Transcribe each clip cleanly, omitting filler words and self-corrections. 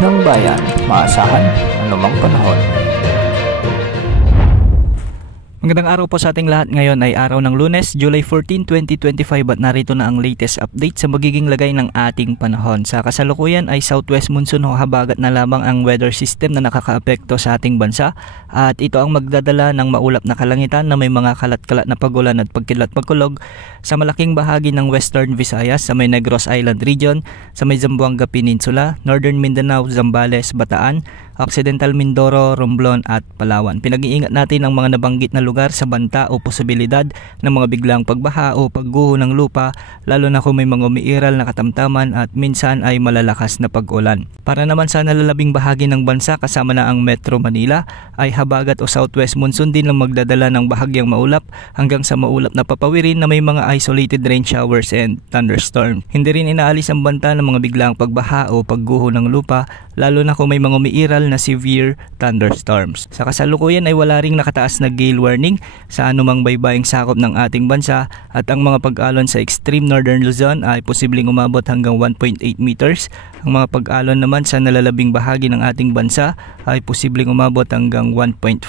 ng bayan, maasahan anumang panahon. Magandang araw po sa ating lahat. Ngayon ay araw ng Lunes, July 14, 2025 at narito na ang latest update sa magiging lagay ng ating panahon. Sa kasalukuyan ay southwest monsoon o habagat na lamang ang weather system na nakakaapekto sa ating bansa at ito ang magdadala ng maulap na kalangitan na may mga kalat-kalat na pagulan at pagkilat-pagkulog sa malaking bahagi ng Western Visayas, sa may Negros Island region, sa may Zamboanga Peninsula, Northern Mindanao, Zambales, Bataan, Occidental Mindoro, Romblon at Palawan. Pinag-iingat natin ang mga nabanggit na lugar sa banta o posibilidad ng mga biglang pagbaha o pagguho ng lupa, lalo na kung may mga umiiral na katamtaman at minsan ay malalakas na pag-ulan. Para naman sa nalalabing bahagi ng bansa kasama na ang Metro Manila ay habagat o southwest monsoon din ang magdadala ng bahagyang maulap hanggang sa maulap na papawirin na may mga isolated rain showers and thunderstorm. Hindi rin inaalis ang banta ng mga biglang pagbaha o pagguho ng lupa, lalo na kung may mga umiiral na severe thunderstorms. Sa kasalukuyan ay wala ring nakataas na gale warning sa anumang baybaying sakop ng ating bansa at ang mga pag-alon sa extreme northern Luzon ay posibleng umabot hanggang 1.8 meters. Ang mga pag-alon naman sa nalalabing bahagi ng ating bansa ay posibleng umabot hanggang 1.5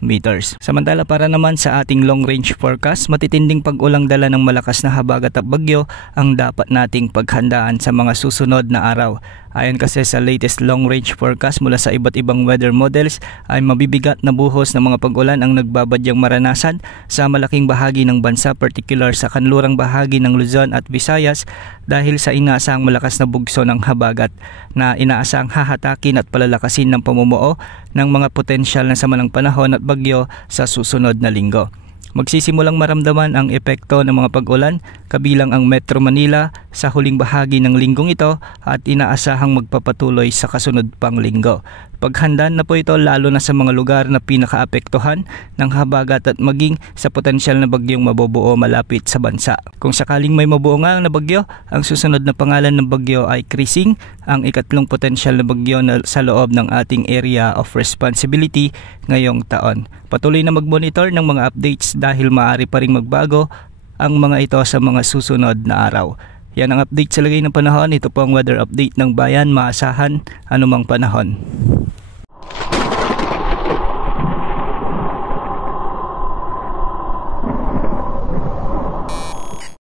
meters. Samantala para naman sa ating long range forecast, matitinding pag-ulang dala ng malakas na habagat at bagyo ang dapat nating paghandaan sa mga susunod na araw. Ayon kasi sa latest long range forecast mula sa iba't ibang weather models ay mabibigat na buhos ng mga pag-ulan ang nagbabadyang maranasan sa malaking bahagi ng bansa, particular sa kanlurang bahagi ng Luzon at Visayas dahil sa inaasahang malakas na bugso ng habagat na inaasahang hahatakin at palalakasin ng pamumuo ng mga potensyal na sama ng panahon at bagyo sa susunod na linggo. Magsisimulang maramdaman ang epekto ng mga pag-ulan kabilang ang Metro Manila sa huling bahagi ng linggong ito at inaasahang magpapatuloy sa kasunod pang linggo. Paghandaan na po ito lalo na sa mga lugar na pinakaapektuhan ng habagat at maging sa potensyal na bagyong mabubuo malapit sa bansa. Kung sakaling may mabuo nga na bagyo, ang susunod na pangalan ng bagyo ay Krising, ang ikatlong potensyal na bagyo na sa loob ng ating area of responsibility ngayong taon. Patuloy na mag-monitor ng mga updates dahil maaari pa ring magbago ang mga ito sa mga susunod na araw. Yan ang update sa lagay ng panahon. Ito po ang weather update ng bayan, maasahan anumang panahon.